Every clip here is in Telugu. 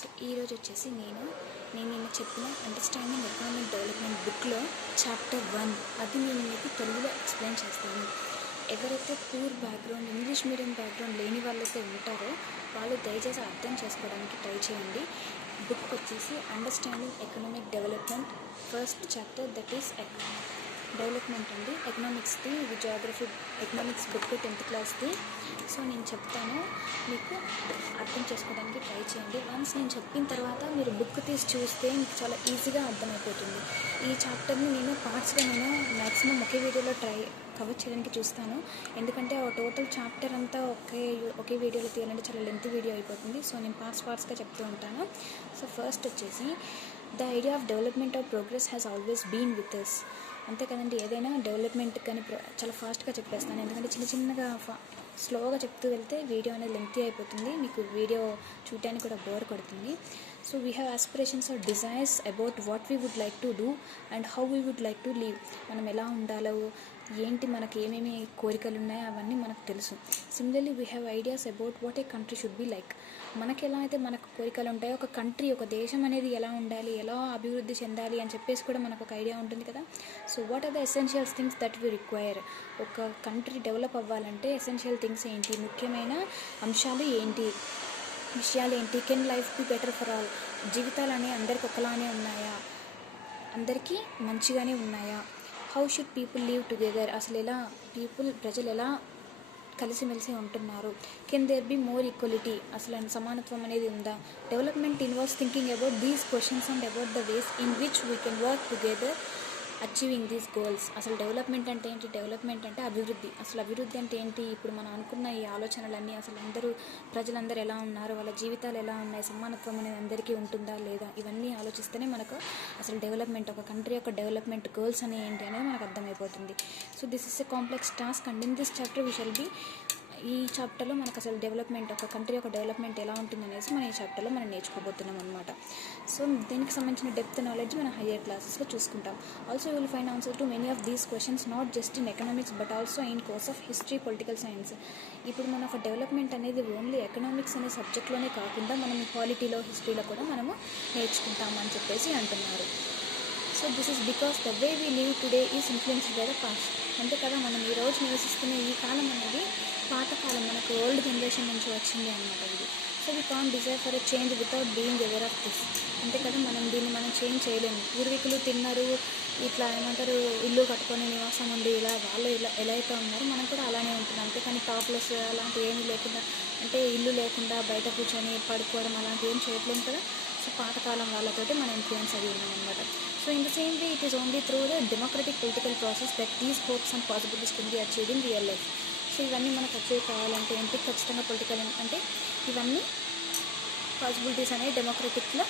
సో ఈరోజు వచ్చేసి నేను నిన్న చెప్పిన అండర్స్టాండింగ్ ఎకనామిక్ డెవలప్మెంట్ బుక్లో చాప్టర్ 1 అది నేను మీకు తెలుగులో ఎక్స్ప్లెయిన్ చేస్తాను. ఎవరైతే poor background English medium background లేని వాళ్ళైతే ఉంటారో వాళ్ళు దయచేసి అర్థం చేసుకోవడానికి ట్రై చేయండి. బుక్ వచ్చేసి understanding economic development first chapter, that is development అండి. ఎకనామిక్స్ది, ఇది జాగ్రఫీ ఎకనామిక్స్ బుక్ 10th క్లాస్ది. సో నేను చెప్తాను, మీకు అర్థం చేసుకోవడానికి ట్రై చేయండి. వన్స్ నేను చెప్పిన తర్వాత మీరు బుక్ తీసి చూస్తే మీకు చాలా ఈజీగా అర్థమైపోతుంది. ఈ చాప్టర్ని నేను పార్ట్స్గా మ్యాక్సిమం ఒకే వీడియోలో కవర్ చేయడానికి చూస్తాను. ఎందుకంటే టోటల్ చాప్టర్ అంతా ఒకే వీడియోలో తీయాలంటే చాలా లెంత్ వీడియో అయిపోతుంది. సో నేను పార్ట్స్గా చెప్తూ ఉంటాను. సో ఫస్ట్ వచ్చేసి the idea of development of progress has always been with us. అంతే కదండి, ఏదైనా డెవలప్మెంట్ కానీ చాలా ఫాస్ట్గా చెప్పేస్తాను, ఎందుకంటే చిన్నగా స్లోగా చెప్తూ వెళ్తే వీడియో అనేది లెంతీ అయిపోతుంది, మీకు వీడియో చూడడానికి కూడా బోర్ కొడుతుంది. So we have aspirations or desires about what we would like to do and how we would like to live. మనం ఎలా ఉండాలో, ఏంటి, మనకి ఏమేమి కోరికలు ఉన్నాయో అవన్నీ మనకు తెలుసు. Similarly we have ideas about what a country should be like. మనకి ఎలా అయితే మనకు కోరికలు ఉంటాయో ఒక కంట్రీ, ఒక దేశం అనేది ఎలా ఉండాలి, ఎలా అభివృద్ధి చెందాలి అని చెప్పేసి కూడా మనకు ఒక ఐడియా ఉంటుంది కదా. So what are the essential things that we require. ఒక కంట్రీ డెవలప్ అవ్వాలంటే ఎసెన్షియల్ థింగ్స్ ఏంటి, ముఖ్యమైన అంశాలు ఏంటి, విషయాలు ఏంటి. Can life be better for all. జీవితాలు అనేవి అందరికి ఒకలానే ఉన్నాయా, అందరికీ మంచిగానే ఉన్నాయా. How should people live together. అసలు ఎలా ప్రజలు ఎలా కలిసిమెలిసి ఉంటున్నారు. Can there be more equality. అసలు సమానత్వం అనేది ఉందా. Development involves thinking about these questions and about the ways in which we can work together achieving these goals. అసలు డెవలప్మెంట్ అంటే ఏంటి? డెవలప్మెంట్ అంటే అభివృద్ధి. అసలు అభివృద్ధి అంటే ఏంటి? ఇప్పుడు మనం అనుకున్న ఈ ఆలోచనలన్నీ, అసలు ప్రజలందరూ ఎలా ఉన్నారు, వాళ్ళ జీవితాలు ఎలా ఉన్నాయి, సమానత్వం అనేది అందరికీ ఉంటుందా లేదా, ఇవన్నీ ఆలోచిస్తేనే మనకు అసలు డెవలప్మెంట్, ఒక కంట్రీ యొక్క డెవలప్మెంట్ గోల్స్ అనే ఏంటి అనేది మనకు అర్థమైపోతుంది. So this is a complex task and in this chapter we shall be, ఈ చాప్టర్లో మనకు అసలు డెవలప్మెంట్, ఒక కంట్రీ యొక్క డెవలప్మెంట్ ఎలా ఉంటుంది అనేసి మనం ఈ చాప్టర్లో మనం నేర్చుకోబోతున్నాం అనమాట. సో దీనికి సంబంధించిన డెప్త్ నాలెడ్జ్ మనం హయ్యర్ క్లాసెస్లో చూసుకుంటాం. Also you will find answer to many of these questions not just in economics but also in course of history, political science. ఇప్పుడు మన ఒక డెవలప్మెంట్ అనేది ఓన్లీ ఎకనామిక్స్ అనే సబ్జెక్ట్లోనే కాకుండా మనం పాలిటీలో, హిస్టరీలో కూడా మనము నేర్చుకుంటామని చెప్పేసి అంటున్నారు. So this is because the way we live today is influenced by the past. అంతే కదా, మనం ఈరోజు నివసిస్తున్న ఈ కాలం అనేది పాతకాలం, మనకు ఓల్డ్ జనరేషన్ నుంచి వచ్చింది అనమాట ఇది. So we can't desire for a change without being aware of this. అంతే కదా, దీన్ని మనం చేంజ్ చేయలేము. పూర్వీకులు తిన్నారు, ఇట్లా ఏమంటారు, ఇల్లు కట్టుకొని నివాసం ఉండి వాళ్ళు ఎలా అయితే ఉన్నారో మనం కూడా అలానే ఉంటున్నాం. అంతేకాని టాప్లెస్ అలాంటివి ఏమీ లేకుండా, అంటే ఇల్లు లేకుండా బయట కూర్చొని పడుకోవడం అలాంటివి ఏం చేయట్లేము కదా. సో పాతకాలం వాళ్ళతోటి మనం ఇన్ఫ్లుయెన్స్ అయ్యి ఉన్నాం అనమాట. So in the same way it is only through the democratic political process that these hopes and possibilities can be achieved in real life. So ఇవన్నీ మనకు అచీవ్ కావాలంటే ఏంటి, ఖచ్చితంగా పొలిటికల్ అంటే ఇవన్నీ పాసిబిలిటీస్ అనేవి డెమోక్రటిక్లో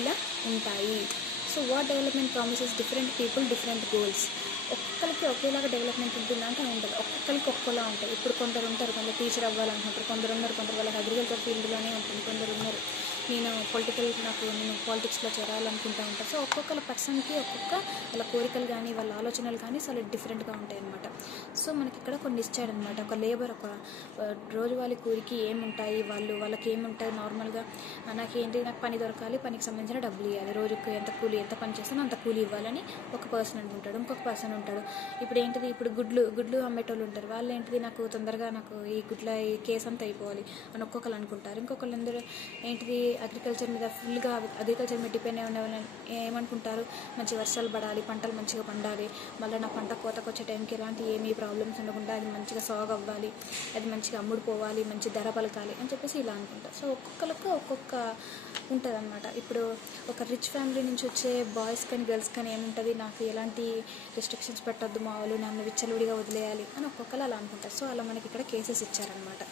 ఇలా ఉంటాయి. So what development promises different people different goals. ఒక్కొక్కరికి ఒకేలాగా డెవలప్మెంట్ ఉంటుందంటే ఉండదు, ఒక్కొక్కరికి ఒక్కోలా ఉంటాయి. ఇప్పుడు కొందరు టీచర్ అవ్వాలనుకుంటారు, కొందరు వాళ్ళకి అగ్రికల్చర్ ఫీల్డ్లోనే ఉంటుంది, కొందరు ఉన్నారు నేను పాలిటిక్స్లో చేరాలనుకుంటూ ఉంటారు. సో ఒక్కొక్కల పర్సన్కి ఒక్కొక్క వాళ్ళ కోరికలు కానీ వాళ్ళ ఆలోచనలు కానీ చాలా డిఫరెంట్గా ఉంటాయి అన్నమాట. సో మనకి ఇక్కడ కొన్ని ఇచ్చాడనమాట. ఒక లేబర్, ఒక రోజువారీ కూలికి ఏముంటాయి, వాళ్ళకి ఏముంటాయి నార్మల్గా, నాకు పని దొరకాలి, పనికి సంబంధించిన డబ్బులు ఇవ్వాలి, రోజుకు ఎంత పని చేస్తానో అంత కూలి ఇవ్వాలని ఒక పర్సన్ అనుకుంటాడు. ఇంకొక పర్సన్ ఉంటాడు, ఇప్పుడు గుడ్లు అమ్మేటోళ్ళు ఉంటారు, వాళ్ళు నాకు తొందరగా ఈ కేసు అంతా అయిపోవాలి అని ఒక్కొక్కరు అనుకుంటారు. ఇంకొకళ్ళందరూ అగ్రికల్చర్ మీద ఫుల్గా అగ్రికల్చర్ మీద డిపెండ్ అయి ఉన్న వాళ్ళని ఏమనుకుంటారు, మంచి వర్షాలు పడాలి, పంటలు మంచిగా పండాలి, మళ్ళీ నా పంట కోతకు వచ్చే టైంకి ఏమీ ప్రాబ్లమ్స్ ఉండకుండా అది మంచిగా సాగు అవ్వాలి, అది మంచిగా అమ్ముడుపోవాలి, మంచి ధర పలకాలి అని చెప్పేసి ఇలా అనుకుంటారు. సో ఒక్కొక్కరికి ఒక్కొక్క ఉంటుంది అనమాట. ఇప్పుడు ఒక రిచ్ ఫ్యామిలీ నుంచి వచ్చే బాయ్స్ కానీ గర్ల్స్ కానీ ఏముంటుంది, నాకు ఎలాంటి రెస్ట్రిక్షన్స్ పెట్టద్దు, మా వాళ్ళు నన్ను విచ్చలవిడిగా వదిలేయాలి అని ఒక్కొక్కరు అలా అనుకుంటారు. సో అలా మనకి ఇక్కడ కేసెస్ ఇచ్చారనమాట.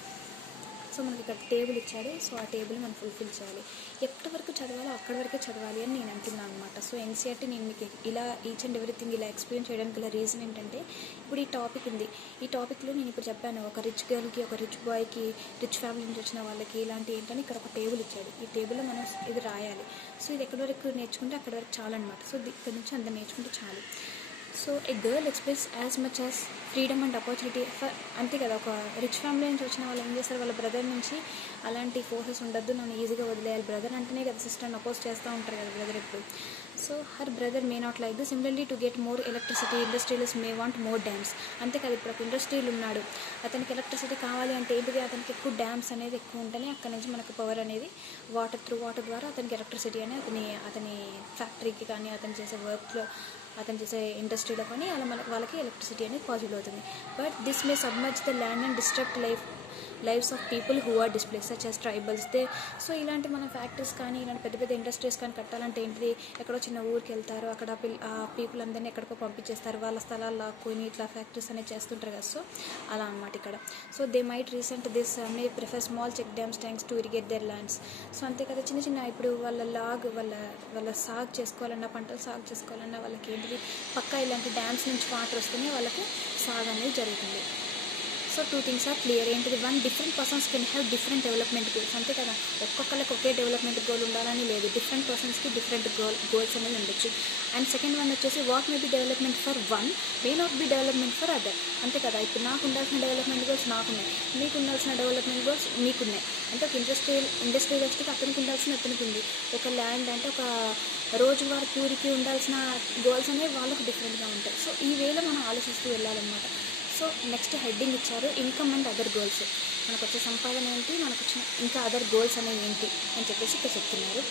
సో మనకి ఇక్కడ టేబుల్ ఇచ్చాడు. సో ఆ టేబుల్ మనం ఫుల్ఫిల్ చేయాలి. ఎక్కడి వరకు చదవాలో అక్కడి వరకే చదవాలి అని నేను అంటున్నాను అనమాట. సో ఎన్సీఆర్టీ నేను మీకు ఇలా ఈచ్ అండ్ ఎవ్రీథింగ్ ఇలా ఎక్స్ప్లెయిన్ చేయడానికి గల రీజన్ ఏంటంటే, ఇప్పుడు ఈ టాపిక్ ఉంది, ఈ టాపిక్లో నేను ఇప్పుడు చెప్పాను, ఒక రిచ్ గర్ల్కి, ఒక రిచ్ బాయ్కి, రిచ్ ఫ్యామిలీ నుంచి వచ్చిన వాళ్ళకి ఇలాంటి ఏంటని ఇక్కడ ఒక టేబుల్ ఇచ్చాడు. ఈ టేబుల్లో మనం ఇది రాయాలి. సో ఇది ఎక్కడి వరకు నేర్చుకుంటే అక్కడి వరకు చాలు అనమాట. సో ఇక్కడ నుంచి అంత నేర్చుకుంటే చాలు. So A girl express as much as freedom and opportunity for, అంతే కదా. ఒక రిచ్ ఫ్యామిలీ నుంచి వచ్చిన వాళ్ళు ఏం చేస్తారు, వాళ్ళ బ్రదర్ నుంచి అలాంటి ఫోర్సెస్ ఉండొద్దు, నన్ను ఈజీగా వదిలేయాలి, బ్రదర్ అంటేనే కదా సిస్టర్ని అపోజ్ చేస్తూ ఉంటారు కదా బ్రదర్ ఎప్పుడు. So her brother may not like this. Similarly to get more electricity industrialist May want more dams. అంతే కదా, ఇప్పుడు ఒక ఇండస్ట్రీలు ఉన్నాడు, అతనికి ఎలక్ట్రిసిటీ కావాలి అంటే ఏంటిది, అతనికి ఎక్కువ డ్యామ్స్ అనేది ఎక్కువ ఉంటేనే అక్కడ నుంచి మనకు పవర్ అనేది వాటర్ ద్వారా అతనికి ఎలక్ట్రిసిటీ అనేది అతని ఫ్యాక్టరీకి కానీ అతను చేసే వర్క్లో అతను చేసే ఇండస్ట్రీలో కానీ అలా వాళ్ళకి ఎలక్ట్రిసిటీ అనేది పాసిబుల్ అవుతుంది. But this may submerge the land and destruct lives of people who are displace such as tribals they. సో ఇలాంటి మన ఫ్యాక్టరీస్ కానీ ఇలాంటి పెద్ద పెద్ద ఇండస్ట్రీస్ కానీ కట్టాలంటే ఏంటిది, ఎక్కడో చిన్న ఊరికి వెళ్తారు, అక్కడ పీపుల్ అందరినీ ఎక్కడికో పంపించేస్తారు, వాళ్ళ స్థలాలు లాక్కొని ఇట్లా ఫ్యాక్టరీస్ అనేది చేస్తుంటారు కదా. సో అలా అనమాట ఇక్కడ. So they might recent this may prefer small check dams tanks to irrigate their lands. So అంతే కదా, చిన్న చిన్న ఇప్పుడు వాళ్ళ సాగు చేసుకోవాలన్నా, పంటలు సాగు చేసుకోవాలన్నా వాళ్ళకి ఏంటిది పక్కా ఇలాంటి డ్యామ్స్ నుంచి వాటర్ వస్తేనే వాళ్ళకి సాగు అనేది జరుగుతుంది. So 2 things are clear. ఏంటిది, 1, different persons can have different development goals. అంతే కదా, ఒక్కొక్కరికి ఒకే డెవలప్మెంట్ గోల్ ఉండాలని లేదు, డిఫరెంట్ పర్సన్స్కి డిఫరెంట్ గోల్స్ అనేది ఉండొచ్చు. అండ్ సెకండ్ వన్ వచ్చేసి what may be development for one may not be development for other. అంతే కదా, ఇప్పుడు నాకు ఉండాల్సిన డెవలప్మెంట్ గోల్స్ నాకున్నాయి, మీకు ఉండాల్సిన డెవలప్మెంట్ గోల్స్ మీకున్నాయి. అంటే ఒక ఇండస్ట్రియలిస్ట్కి అతనికి ఉండాల్సిన అతనికి ఉంది, ఒక ల్యాండ్ అంటే ఒక రోజువారీ కూరికి ఉండాల్సిన గోల్స్ అనేవి వాళ్ళకు డిఫరెంట్గా ఉంటాయి. సో ఈ వేలో మనం ఆలోచిస్తూ వెళ్ళాలన్నమాట. సో నెక్స్ట్ హెడ్డింగ్ ఇచ్చారు ఇన్కమ్ అండ్ అదర్ గోల్స్. మనకు వచ్చే సంపాదన ఏంటి, మనకు వచ్చిన ఇంకా అదర్ గోల్స్ అనేవి ఏంటి అని చెప్పేసి ఇక్కడ చెప్తున్నారు.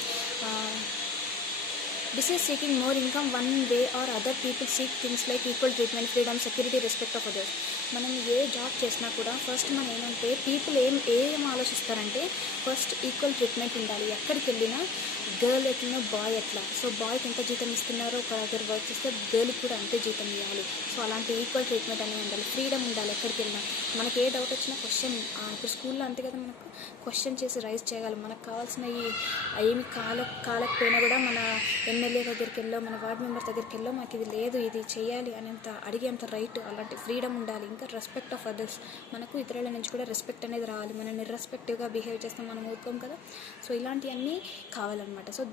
This is seeking more income one way or other people seek things like equal treatment, freedom, security, respect of others. మనం ఏ జాబ్ చేసినా కూడా ఫస్ట్ మనం ఏంటంటే పీపుల్ ఏం ఆలోచిస్తారంటే ఫస్ట్ ఈక్వల్ ట్రీట్మెంట్ ఉండాలి. ఎక్కడికి వెళ్ళినా గర్ల్ ఎట్లా బాయ్ ఎట్లా, సో బాయ్కి ఎంత జీతం ఇస్తున్నారో ఒక దగ్గర వర్క్ చేస్తే గర్ల్కి కూడా అంతే జీతం ఇవ్వాలి. సో అలాంటి ఈక్వల్ ట్రీట్మెంట్ అనేది ఉండాలి, ఫ్రీడమ్ ఉండాలి. ఎక్కడికి వెళ్ళినా మనకి ఏ డౌట్ వచ్చినా క్వశ్చన్, ఇప్పుడు స్కూల్లో అంతే కదా, మనకు క్వశ్చన్ చేసి రైజ్ చేయగలం. మనకు కావాల్సిన ఏమి కాలకపోయినా కూడా మన ఎమ్మెల్యే దగ్గరికి వెళ్ళో, మన వార్డ్ మెంబర్ దగ్గరికి వెళ్ళో, మాకు ఇది లేదు ఇది చేయాలి అనేంత అడిగేంత రైట్, అలాంటి ఫ్రీడమ్ ఉండాలి. ఇంకా రెస్పెక్ట్ ఆఫ్ అదర్స్, మనకు ఇతరుల నుంచి కూడా రెస్పెక్ట్ అనేది రావాలి. మనం నిర్రెస్పెక్టివ్గా బిహేవ్ చేస్తాం, మనం ఊరుకోం కదా. సో ఇలాంటివన్నీ కావాలన్నమాట. So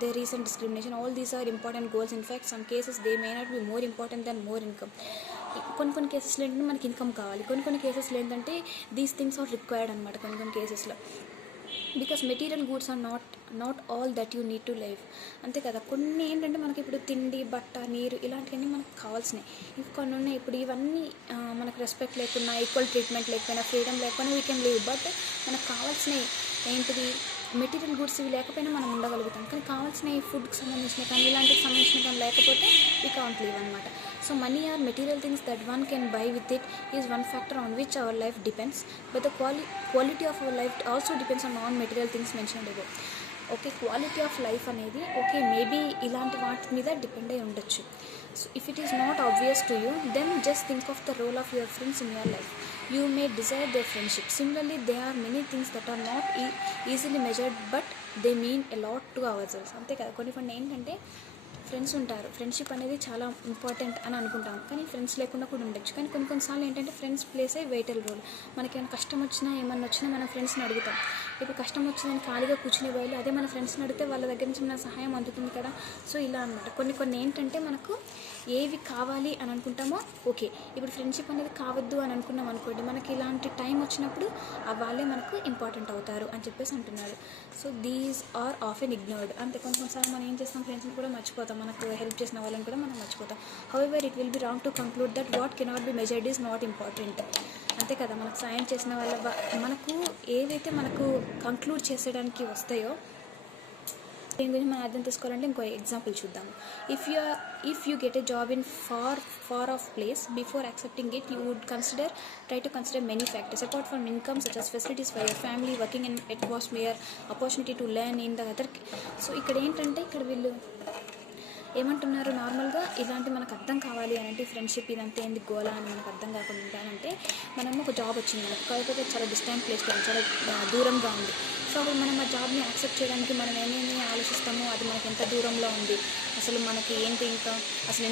there is some discrimination. All these are important goals. In fact, some cases they may not be more important than more income. కొన్ని కేసెస్లో ఏంటంటే మనకి ఇన్కమ్ కావాలి, కొన్ని కేసెస్లో ఏంటంటే దీస్ థింగ్స్ ఆర్ రిక్వైర్డ్ అనమాట. కొన్ని కేసెస్లో because material goods are not all that you need to live. అంతే కదా, కొన్ని ఏంటంటే మనకి ఇప్పుడు తిండి, బట్ట, నీరు ఇలాంటివన్నీ మనకు కావాల్సినవి. ఇంకా కొన్ని ఉన్నాయి, ఇప్పుడు ఇవన్నీ మనకు రెస్పెక్ట్ లేకున్నా, ఈక్వల్ ట్రీట్మెంట్ లేకపోయినా, ఫ్రీడమ్ లేకపోయినా వీ కెన్ లివ్. బట్ మనకు కావాల్సినవి ఏంటిది, మెటీరియల్ గూడ్స్ ఇవి లేకపోయినా మనం ఉండగలుగుతాం. కానీ కావాల్సిన ఫుడ్కి సంబంధించిన కానీ ఇలాంటికి సంబంధించిన కానీ లేకపోతే వీ కాంట్ లివ్ అనమాట. So money or material things that one can buy with it is one factor on which our life depends, but the quality of our life also depends on non material things mentioned above. Okay, quality of life అనేది ఓకే మేబీ ఇలాంటి వాటి మీద డిపెండ్ అయి ఉండొచ్చు. So if it is not obvious to you, then just think of the role of your friends in your life. You may desire their friendship. Similarly, there are many things that are not easily measured, but they mean a lot to ourselves. అంతే కదా, కొన్ని ఏంటంటే ఫ్రెండ్స్ ఉంటారు, ఫ్రెండ్షిప్ అనేది చాలా ఇంపార్టెంట్ అని అనుకుంటాం, కానీ ఫ్రెండ్స్ లేకుండా కూడా ఉండొచ్చు. కానీ కొన్నిసార్లు ఏంటంటే ఫ్రెండ్స్ ప్లేసే వైటల్ రోల్. మనకి ఏమైనా కష్టం వచ్చినా ఏమన్నా వచ్చినా మనం ఫ్రెండ్స్ని అడుగుతాం. ఇప్పుడు కష్టం వచ్చిందని ఖాళీగా కూర్చునే బదులు అదే మన ఫ్రెండ్స్ని అడిగితే వాళ్ళ దగ్గర నుంచి మన సహాయం అందుతుంది కదా. సో ఇలా అనమాట. కొన్ని ఏంటంటే మనకు ఏవి కావాలి అని అనుకుంటామో ఓకే, ఇప్పుడు ఫ్రెండ్షిప్ అనేది కావద్దు అని అనుకున్నాం అనుకోండి, మనకి ఇలాంటి టైం వచ్చినప్పుడు వాళ్ళే మనకు ఇంపార్టెంట్ అవుతారు అని చెప్పేసి అంటున్నారు. So these are often ignored. అంతే, కొన్నిసార్లు మనం ఏం చేస్తాం, ఫ్రెండ్స్ని కూడా మర్చిపోతాం, మనకు హెల్ప్ చేసిన వాళ్ళని కూడా మనం మర్చిపోతాం. However it will be wrong to conclude that what cannot be measured is not important. అంతే కదా, మనకు సాయం చేసిన వాళ్ళ మనకు ఏవైతే మనకు కంక్లూడ్ చేసేయడానికి వస్తాయో దీని గురించి మనం అర్థం చేసుకోవాలంటే ఇంకో ఎగ్జాంపుల్ చూద్దాము. If you get a job in far off place, before accepting it you would try to consider many factors apart from income, such as facilities for your family, working in atmosphere, opportunity to learn in the other. So ఇక్కడ ఏంటంటే ఇక్కడ వీళ్ళు ఏమంటున్నారు, నార్మల్గా ఇలాంటి మనకు అర్థం కావాలి అని అంటే ఫ్రెండ్షిప్ ఇదంతా ఏంది గోలా అని మనకు అర్థం కాకుండా ఉంటానంటే, మనము ఒక జాబ్ వచ్చింది మనకు, కాకపోతే చాలా డిస్టెంట్ ప్లేస్లో చాలా దూరంగా ఉంది. సో అప్పుడు మనం ఆ జాబ్ని యాక్సెప్ట్ చేయడానికి మనం ఏమేమి ఆలోచిస్తామో అది మనకి ఎంత దూరంలో ఉంది, అసలు మనకి ఏంటి, ఇంకా అసలు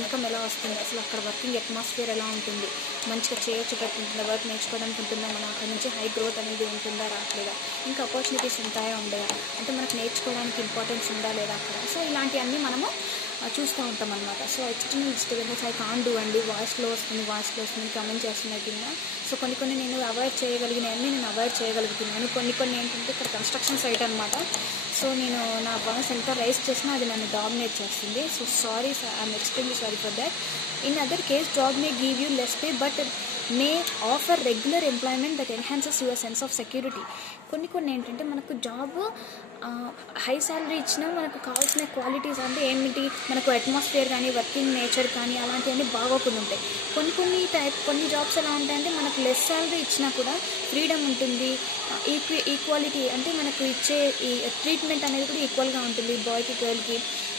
ఇన్కమ్ ఎలా వస్తుంది, అసలు అక్కడ వర్కింగ్ అట్మాస్ఫియర్ ఎలా ఉంటుంది, మంచిగా చేయొచ్చేటట్టుంటుందా, వర్క్ నేర్చుకోవడానికి ఉంటుందా, మనం అక్కడ నుంచి హై గ్రోత్ అనేది ఉంటుందా రావట్లేదా, ఇంకా ఆపర్చునిటీస్ ఉంటాయా ఉండదా, అంటే మనకు నేర్చుకోవడానికి ఇంపార్టెన్స్ ఉందా లేదా అక్కడ. సో ఇలాంటివన్నీ మనము చూస్తూ ఉంటాం అనమాట. So external disturbances I can't do అండి, వాయిస్లో వస్తుంది కమెంట్ చేస్తున్న కింద. సో కొన్ని నేను అవాయిడ్ చేయగలిగినవన్నీ నేను అవాయిడ్ చేయగలుగుతున్నాను. కొన్ని ఏంటంటే ఇక్కడ కన్స్ట్రక్షన్ సైట్ అనమాట. సో నేను నా వాయిస్ ఎంత రైజ్ చేసినా అది నన్ను డామినేట్ చేస్తుంది. So sorry, I'm extremely sorry for that. In other case job may give you less pay but May offer regular employment that enhances your sense of security. కొన్ని ఏంటంటే మనకు జాబ్ హై శాలరీ ఇచ్చినా మనకు కావాల్సిన క్వాలిటీస్ అంటే ఏమిటి, మనకు అట్మాస్ఫియర్ కానీ వర్కింగ్ నేచర్ కానీ అలాంటివన్నీ బాగోకుండా ఉంటాయి. కొన్ని జాబ్స్ ఎలా ఉంటాయంటే మనకు లెస్ శాలరీ ఇచ్చినా కూడా ఫ్రీడమ్ ఉంటుంది, ఈక్వాలిటీ అంటే మనకు ఇచ్చే ఈ ట్రీట్మెంట్ అనేది కూడా ఈక్వల్గా ఉంటుంది బాయ్కి గర్ల్కి.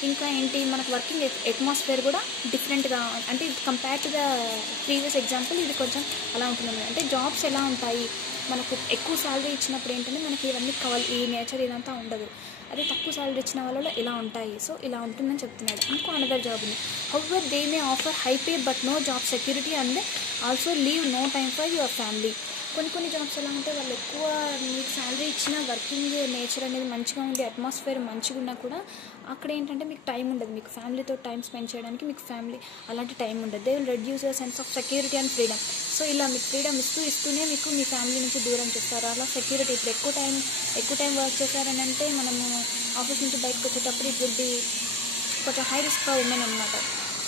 ఇంకా ఏంటి, మనకు వర్కింగ్ అట్మాస్ఫియర్ కూడా డిఫరెంట్గా అంటే compare to the previous example ఇది కొంచెం అలా ఉంటుంది. అంటే జాబ్స్ ఎలా ఉంటాయి, మనకు ఎక్కువ శాలరీ ఇచ్చినప్పుడు ఏంటంటే మనకి ఇవన్నీ కావాలి, ఈ నేచర్ ఇదంతా ఉండదు. అదే తక్కువ శాలరీ ఇచ్చిన వాళ్ళలో ఇలా ఉంటాయి. సో ఇలా ఉంటుందని చెప్తున్నాడు. ఇంకో అనదర్ జాబ్ని however they may offer high pay but no job security and also leave no time for your family. కొన్ని జాబ్స్ ఎలా ఉంటే వాళ్ళు ఎక్కువ మీకు శాలరీ ఇచ్చిన వర్కింగ్ నేచర్ అనేది మంచిగా ఉండి అట్మాస్ఫియర్ మంచిగా ఉన్నా కూడా అక్కడ ఏంటంటే మీకు టైం ఉండదు, మీకు ఫ్యామిలీతో టైం స్పెండ్ చేయడానికి మీకు ఫ్యామిలీ అలాంటి టైం ఉండదు. They will reduce your sense of security and freedom. So ఇలా మీకు ఫ్రీడమ్ ఇస్తూనే మీకు మీ ఫ్యామిలీ నుంచి దూరం చేస్తారు. అలా సెక్యూరిటీ ఇప్పుడు ఎక్కువ టైం వర్క్ చేశారని అంటే మనము ఆఫీస్ నుంచి బయటకు వచ్చేటప్పుడు ఇట్ విల్ బి కొంచెం హై రిస్క్ ఫర్ ఉమెన్ అనమాట.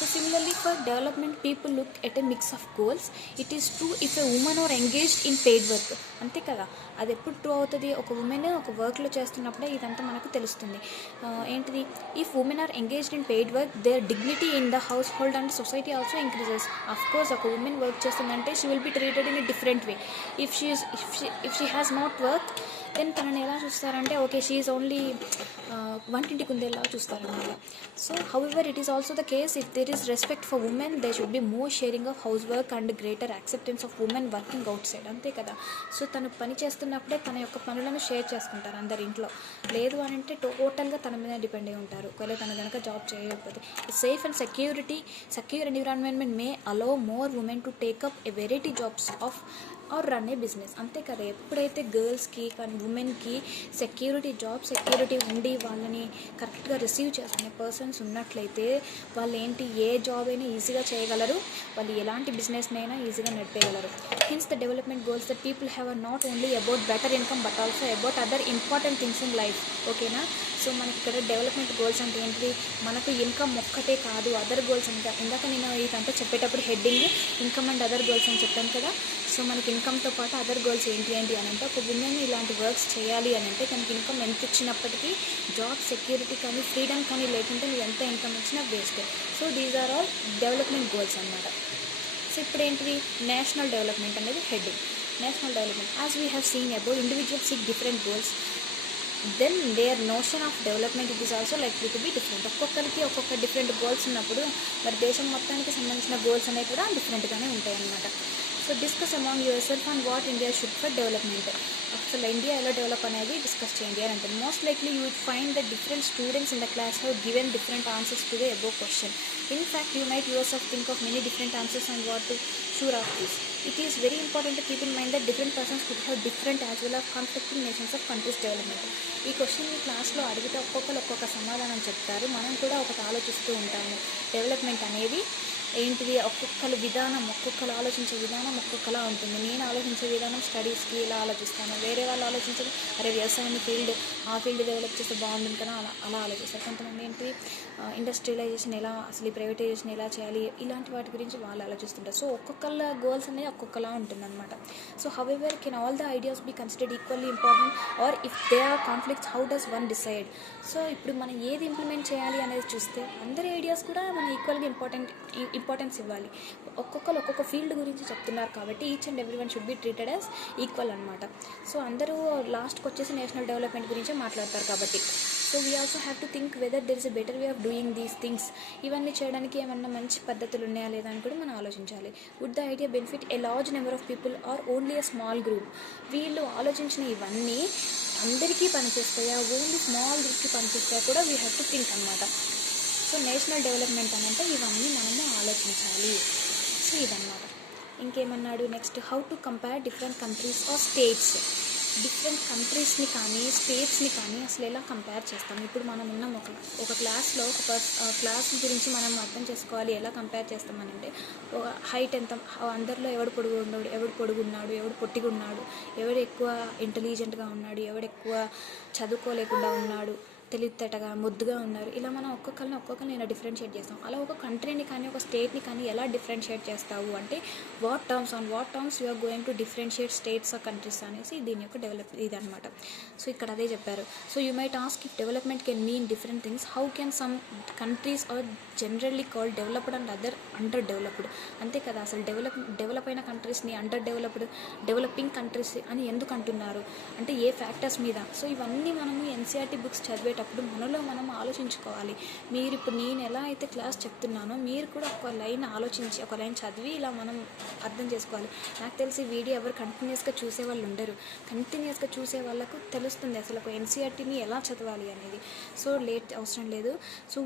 So similarly for development people look at a mix of goals. It is true if a woman are engaged in paid work. అంతే కదా, అది ఎప్పుడు ట్రూ అవుతుంది, ఒక ఉమెన్ ఒక వర్క్లో చేస్తున్నప్పుడే ఇదంతా మనకు తెలుస్తుంది. ఏంటిది, if women are engaged in paid work their dignity in the household and society also increases. Of course ఒక ఉమెన్ వర్క్ చేస్తుందంటే she will be treated in a different way. If she has not work then తనని ఎలా చూస్తారంటే ఓకే షీ ఈజ్ ఓన్లీ వంటింటికి ఉందేలా చూస్తారనమాట. So however it is also the case if there is respect for women they should be more sharing of house work and greater acceptance of women working out side. అంతే కదా, సో తను పని చేస్తున్నప్పుడే తన యొక్క పనులను షేర్ చేసుకుంటారు అందరి ఇంట్లో. లేదు అని అంటే టోటల్గా తన మీద డిపెండ్ అయి ఉంటారు ఒకవేళ తను కనుక జాబ్ చేయకపోతే. Safe and secure environment may allow more women to take up a variety jobs of or run a business. అంతే కదా, ఎప్పుడైతే గర్ల్స్కి కానీ ఉమెన్కి సెక్యూరిటీ ఉండి వాళ్ళని కరెక్ట్గా రిసీవ్ చేసుకునే పర్సన్స్ ఉన్నట్లయితే వాళ్ళు ఏ జాబ్ అయినా ఈజీగా చేయగలరు, వాళ్ళు ఎలాంటి బిజినెస్నైనా ఈజీగా నడిపేయగలరు. Hence the development goals that people have are not only about better income but also about other important things in life. ఓకేనా, సో మనకి ఇక్కడ డెవలప్మెంట్ గోల్స్ అంటే ఏంటి, మనకు ఇన్కమ్ ఒక్కటే కాదు, అదర్ గోల్స్ అంటే ఇందాక నేను ఇదంతా చెప్పేటప్పుడు heading income and other goals అని చెప్పాను కదా. సో మనకి ఇన్కమ్తో పాటు అదర్ గోల్స్ ఏంటి అని అంటే ఒక ఉమెన్ ఇలాంటి వర్క్స్ చేయాలి అని అంటే తనకి ఇన్కమ్ ఎంత ఇచ్చినప్పటికీ జాబ్ సెక్యూరిటీ కానీ ఫ్రీడమ్ కానీ లేకుంటే నువ్వు ఎంత ఇన్కమ్ ఇచ్చినా waste. So these are all development goals అన్నమాట. సో ఇప్పుడు ఏంటిది, నేషనల్ డెవలప్మెంట్ అనేది heading. National development as we have seen above individual seek different goals then their notion of development it is also likely to be different. ఒక్కొక్కరికి ఒక్కొక్క డిఫరెంట్ గోల్స్ ఉన్నప్పుడు మరి దేశం మొత్తానికి సంబంధించిన గోల్స్ అనేవి కూడా డిఫరెంట్గానే ఉంటాయి అన్నమాట. So discuss among your self on what India should for development. అసలు ఇండియా ఎలా డెవలప్ అనేది డిస్కస్ చేయండి అని అంటే most likely you will find that different students in the class have given different answers to the above question. In fact you might your self think of many different answers on what to sure of this. It is very important to keep in mind that different persons could have different as well as conflicting nations of countries' development. ఈ క్వశ్చన్ క్లాస్లో అడిగితే ఒక్కొక్క సమాధానం చెప్తారు, మనం కూడా ఒకటి ఆలోచిస్తూ ఉంటాము. డెవలప్మెంట్ అనేది ఏంటిది, ఒక్కొక్కరు ఆలోచించే విధానం ఒక్కొక్కలా ఉంటుంది. నేను ఆలోచించే విధానం స్టడీస్కి ఇలా ఆలోచిస్తాను, వేరే వాళ్ళు ఆలోచించేది అరే వ్యవసాయం ఆ ఫీల్డ్ డెవలప్ చేస్తే బాగుంటుంది కదా అలా ఆలోచిస్తారు. కొంతమంది ఏంటిది ఇండస్ట్రియలైజేషన్ ఎలా, అసలు ఈ ప్రైవేటైజేషన్ ఎలా చేయాలి, ఇలాంటి వాటి గురించి వాళ్ళు ఆలోచిస్తుంటారు. సో ఒక్కొక్కళ్ళ గోల్స్ అనేది ఒక్కొక్కలా ఉంటుందన్నమాట. So however can all the ideas be considered equally important or if they are conflicts how does one decide. So ఇప్పుడు మనం ఏది ఇంప్లిమెంట్ చేయాలి అనేది చూస్తే అందరి ఐడియాస్ కూడా మనం ఈక్వల్గా ఇంపార్టెన్స్ ఇవ్వాలి. ఒక్కొక్క ఫీల్డ్ గురించి చెప్తున్నారు కాబట్టి each and every one should be treated as equal అనమాట. సో అందరూ లాస్ట్కి వచ్చేసి నేషనల్ డెవలప్మెంట్ గురించే మాట్లాడతారు కాబట్టి. So we also have to think whether there is a better way of doing these things. ఇవన్నీ చేయడానికి ఏమన్నా మంచి పద్ధతులు ఉన్నాయా లేదా అని కూడా మనం ఆలోచించాలి. Would the idea benefit a large number of people or only a small group. వీళ్ళు ఆలోచించిన ఇవన్నీ అందరికీ పనిచేస్తాయా, ఓన్లీ స్మాల్ గ్రూప్కి పనిచేస్తాయా కూడా వీ హ్యావ్ టు థింక్ అనమాట. సో నేషనల్ డెవలప్మెంట్ అని అంటే ఇవన్నీ మనము ఆలోచించాలి. సో ఇదన్నమాట. ఇంకేమన్నాడు next, how to compare different countries or states. Different కంట్రీస్ని కానీ స్టేట్స్ని కానీ అసలు ఎలా కంపేర్ చేస్తాం. ఇప్పుడు మనం ఉన్నాం ఒక క్లాస్లో క్లాస్ గురించి మనం అర్థం చేసుకోవాలి. ఎలా కంపేర్ చేస్తామనంటే హైట్ ఎంత, అందరిలో ఎవడు పొడుగున్నాడు, ఎవడు పొట్టిగున్నాడు, ఎవడు ఎక్కువ ఇంటెలిజెంట్గా ఉన్నాడు, ఎవడు ఎక్కువ చదువుకోలేకుండా ఉన్నాడు, తెలివితేటగా ముద్దుగా ఉన్నారు, ఇలా మనం ఒక్కొక్కరిని ఇలా డిఫరెన్షియేట్ చేస్తాం. అలా ఒక కంట్రీని కానీ ఒక స్టేట్ని కానీ ఎలా డిఫరెన్షియేట్ చేస్తావు అంటే what terms you are going to differentiate states or countries అనేసి దీని యొక్క ఇది అనమాట. సో ఇక్కడ అదే చెప్పారు. So you might ask if development can mean different things, how can some countries are generally called developed and other under developed. అంతే కదా, అసలు డెవలప్ అయిన కంట్రీస్ని అండర్ డెవలపింగ్ కంట్రీస్ అని ఎందుకు అంటున్నారు అంటే ఏ ఫ్యాక్టర్స్ మీద. సో ఇవన్నీ మనము ఎన్సీఆర్టీ బుక్స్ చదివేటప్పుడు మనలో మనం ఆలోచించుకోవాలి. ఇప్పుడు నేను ఎలా అయితే క్లాస్ చెప్తున్నానో మీరు కూడా ఒక లైన్ ఆలోచించి ఒక లైన్ చదివి ఇలా మనం అర్థం చేసుకోవాలి. నాకు తెలిసి వీడియో ఎవరు కంటిన్యూస్గా చూసే వాళ్ళు ఉండరు. కంటిన్యూస్గా చూసే వాళ్ళకు తెలుస్తుంది అసలు ఒక ఎన్సీఆర్టీని ఎలా చదవాలి అనేది. సో లేట్ అవసరం లేదు. So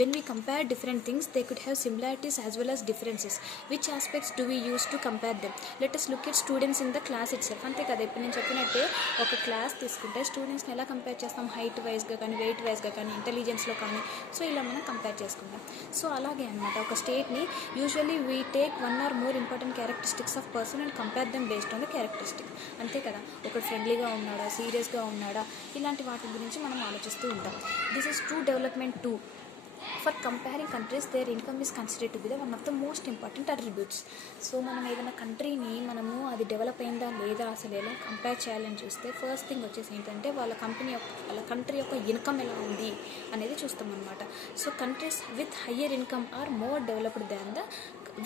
when we compare different things they could have similarities as well as differences. Which aspects do we use to compare them? Let us look at students in the class it self. అంతే కదా, ఇప్పుడు నేను చెప్పినట్టే ఒక క్లాస్ తీసుకుంటే స్టూడెంట్స్ని ఎలా కంపేర్ చేస్తాం, హైట్ వైజ్గా కానీ వెయిట్ వైజ్గా కానీ ఇంటెలిజెన్స్లో కానీ. సో ఇలా మనం కంపేర్ చేసుకుంటాం. సో అలాగే అనమాట ఒక స్టేట్ని usually we take 1 or more important characteristics of person and compare them based on the characteristic. అంతే కదా, ఒకటి ఫ్రెండ్లీగా ఉన్నాడా, సీరియస్గా ఉన్నాడా, ఇలాంటి వాటి గురించి మనం ఆలోచిస్తూ ఉంటాం. This is true development two. For comparing countries, their income is considered to be the one of the most important attributes. So మనం ఏదైనా కంట్రీని మనము అది డెవలప్ అయిందా లేదా అసలు ఎలా కంపేర్ చేయాలని చూస్తే ఫస్ట్ థింగ్ వచ్చేసి ఏంటంటే వాళ్ళ కంట్రీ యొక్క ఇన్కమ్ ఎలా ఉంది అనేది చూస్తాం అనమాట. So countries with higher income or more developed than the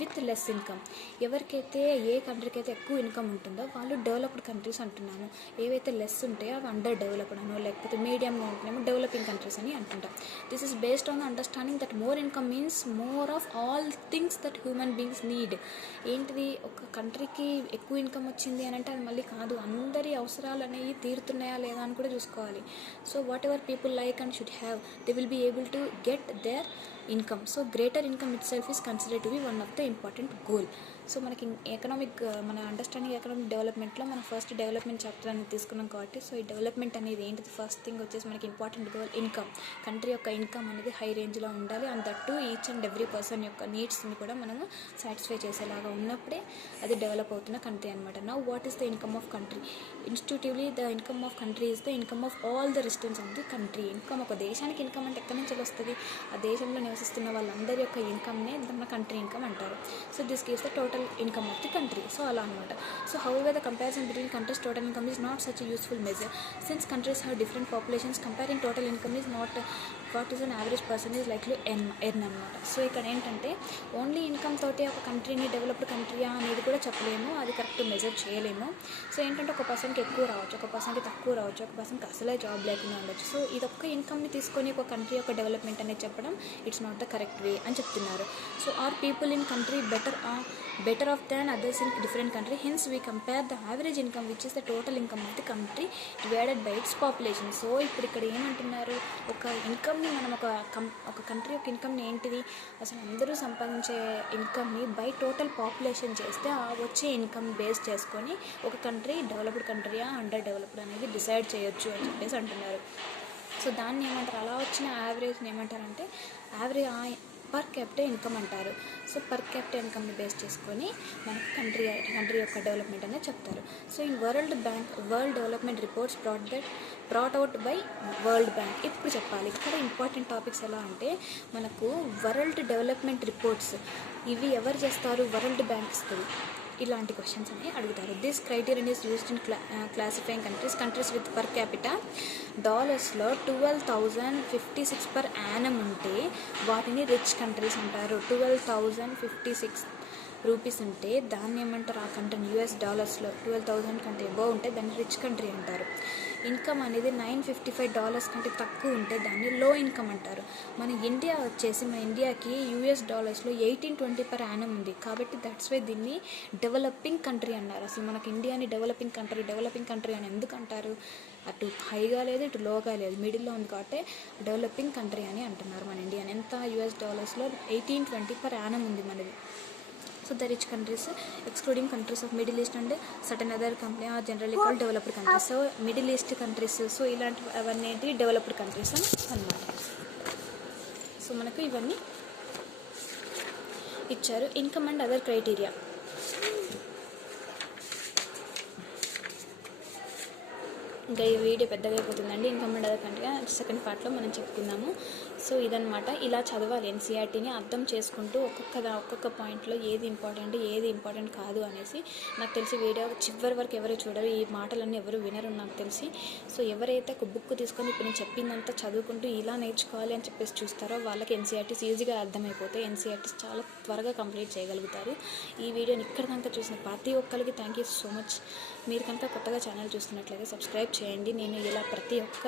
with less income. ఎవరికైతే ఏ కంట్రీకి అయితే ఎక్కువ ఇన్కమ్ ఉంటుందో వాళ్ళు డెవలప్డ్ కంట్రీస్ అంటున్నాను. ఏవైతే లెస్ ఉంటాయో అవి అండర్ డెవలప్డ్ అనో లేకపోతే మీడియంగా ఉంటున్నామో డెవలపింగ్ కంట్రీస్ అని అంటుంటాం. This is based on understanding that more income means more of all things that human beings need. ఏంటిది, ఒక కంట్రీకి ఎక్కువ ఇన్కమ్ వచ్చింది అని అంటే అది మళ్ళీ కాదు, అందరి అవసరాలు అనేవి తీరుతున్నాయా లేదా అని కూడా చూసుకోవాలి. So whatever people like and should have they will be able to get their income. So greater income itself is considered to be one of the important goal. So మనకి మన అండర్స్టాండింగ్ ఎకనామిక్ డెవలప్మెంట్లో మనం ఫస్ట్ డెవలప్మెంట్ చాప్టర్ అనేది తీసుకున్నాం కాబట్టి సో ఈ డెవలప్మెంట్ అనేది ఏంటిది, ఫస్ట్ థింగ్ వచ్చేసి మనకి ఇంపార్టెంట్ గోల్ ఇన్కమ్. కంట్రీ యొక్క ఇన్కమ్ అనేది హై రేంజ్లో ఉండాలి. And that each and every person యొక్క నీడ్స్ని కూడా మనము సాటిస్ఫై చేసేలాగా ఉన్నప్పుడే అది డెవలప్ అవుతున్న కంట్రీ అనమాట. Now what is the income of country? Intuitively the income of country is the income of all the residents of the country. Income ఒక దేశానికి ఇన్కమ్ అంటే ఎక్కడి నుంచి వస్తుంది, ఆ దేశంలో నివసిస్తున్న వాళ్ళందరి యొక్క ఇన్కమ్నే మన కంట్రీ ఇన్కమ్ అంటారు. So this gives the total income of the country. So అలా అనమాట. So however the comparison between countries total income is not such a useful measure since countries have different populations. Comparing total income is not what is an average person is likely earn అనమాట. సో ఇక్కడ ఏంటంటే ఓన్లీ ఇన్కమ్ తోటి ఒక కంట్రీని డెవలప్డ్ కంట్రీయా అనేది కూడా చెప్పలేము, అది కరెక్ట్ మెజర్ చేయలేము. సో ఏంటంటే ఒక పర్సన్కి ఎక్కువ రావచ్చు, ఒక పర్సన్కి తక్కువ రావచ్చు, ఒక పర్సన్కి అసలే జాబ్ లేకుండా ఉండొచ్చు. సో ఇదొక్క ఇన్కమ్ని తీసుకొని ఒక కంట్రీ యొక్క డెవలప్మెంట్ అనేది చెప్పడం it's not the correct way అని చెప్తున్నారు. So are people in country better off than others in different country, hence we compare the average income which is the total income of the country divided by its population. So ఇప్పుడు ఇక్కడ ఏమంటున్నారు, ఒక ఇన్కమ్ని మనం ఒక కంట్రీ యొక్క ఇన్కమ్ని ఏంటిది అసలు అందరూ సంపాదించే ఇన్కమ్ని బై టోటల్ పాపులేషన్ చేస్తే ఆ వచ్చే ఇన్కమ్ బేస్ చేసుకొని ఒక కంట్రీ డెవలప్డ్ కంట్రీయా అండర్ డెవలప్డ్ అనేది డిసైడ్ చేయొచ్చు అని చెప్పేసి అంటున్నారు. సో దాన్ని ఏమంటారు, అలా వచ్చిన యావరేజ్ని ఏమంటారంటే పర్ క్యాపిటల్ ఇన్కమ్ అంటారు. సో పర్ క్యాపిటల్ ఇన్కమ్ని బేస్ చేసుకొని మనకు కంట్రీ యొక్క డెవలప్మెంట్ అనేది చెప్తారు. So in world development reports brought out by world bank. ఇప్పుడు చెప్పాలి ఇక్కడ ఇంపార్టెంట్ టాపిక్స్ ఎలా అంటే మనకు వరల్డ్ డెవలప్మెంట్ రిపోర్ట్స్ ఇవి ఎవరు చేస్తారు, వరల్డ్ బ్యాంక్ ఇస్తుంది. ఇలాంటి క్వశ్చన్స్ అని అడుగుతారు. This criterion is used in classifying countries with per capital డాలర్స్లో 12,056 per annum ఉంటే వాటిని రిచ్ కంట్రీస్ అంటారు. 12,056 రూపీస్ ఉంటే దాన్ని ఏమంటారు, ఆ కంట్రీని యూఎస్ డాలర్స్లో 12,000 కంటే అబోవ్ ఉంటే దాన్ని రిచ్ కంట్రీ అంటారు. ఇన్కమ్ అనేది $955 కంటే తక్కువ ఉంటే దాన్ని లో ఇన్కమ్ అంటారు. మన ఇండియాకి యూఎస్ డాలర్స్లో 1820 per annum ఉంది కాబట్టి దట్స్ వై దీన్ని డెవలపింగ్ కంట్రీ అన్నారు. అసలు మనకి ఇండియాని డెవలపింగ్ కంట్రీ అని ఎందుకు అంటారు, అటు హైగా లేదు ఇటు లోగా లేదు, మిడిల్లో ఉంది కాబట్టి డెవలపింగ్ కంట్రీ అని అంటున్నారు. మన ఇండియాని ఎంత యూఎస్ డాలర్స్లో 1820 per annum ఉంది మనది. So the rich countries excluding countries of Middle East and certain other company are generally called developed countries. So Middle East countries, so ఇలాంటి అవన్నీ డెవలప్డ్ కంట్రీస్ అని అన్నమాట. సో మనకు ఇవన్నీ ఇచ్చారు. Income and other criteria. ఇంకా ఈ వీడియో పెద్దగా అయిపోతుందండి. Income and other country second పార్ట్లో మనం చెప్పుకుందాము. సో ఇదనమాట, ఇలా చదవాలి ఎన్సీఆర్టీని అర్థం చేసుకుంటూ ఒక్కొక్క పాయింట్లో ఏది ఇంపార్టెంట్ కాదు అనేసి. నాకు తెలిసి వీడియో చివరి వరకు ఎవరు చూడరు, ఈ మాటలన్నీ ఎవరు వినరు నాకు తెలిసి. సో ఎవరైతే ఒక బుక్ తీసుకొని ఇప్పుడు నేను చెప్పిందంతా చదువుకుంటూ ఇలా నేర్చుకోవాలి అని చెప్పేసి చూస్తారో వాళ్ళకి ఎన్సీఆర్టీస్ ఈజీగా అర్థమైపోతాయి. ఎన్సీఆర్టీస్ చాలా త్వరగా కంప్లీట్ చేయగలుగుతారు. ఈ వీడియోని ఇక్కడ కనుక చూసిన ప్రతి ఒక్కరికి థ్యాంక్ యూ సో మచ్. మీరు కనుక కొత్తగా ఛానల్ చూస్తున్నట్లయితే సబ్స్క్రైబ్ చేయండి. నేను ఇలా ప్రతి ఒక్క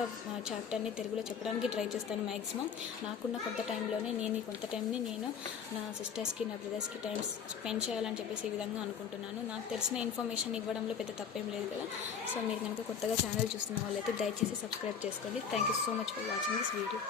చాప్టర్ని తెలుగులో చెప్పడానికి ట్రై చేస్తాను మ్యాక్సిమం. నాకున్న కొంత టైంలోనే కొంత టైంని నేను నా సిస్టర్స్కి, నా బ్రదర్స్కి టైం స్పెండ్ చేయాలని చెప్పేసి ఈ విధంగా అనుకుంటున్నాను. నాకు తెలిసిన ఇన్ఫర్మేషన్ ఇవ్వడంలో పెద్ద తప్పేం లేదు కదా. సో మీరు కనుక కొత్తగా ఛానల్ చూస్తున్న వాళ్ళైతే దయచేసి సబ్స్క్రైబ్ చేసుకోండి. Thank you so much for watching this video.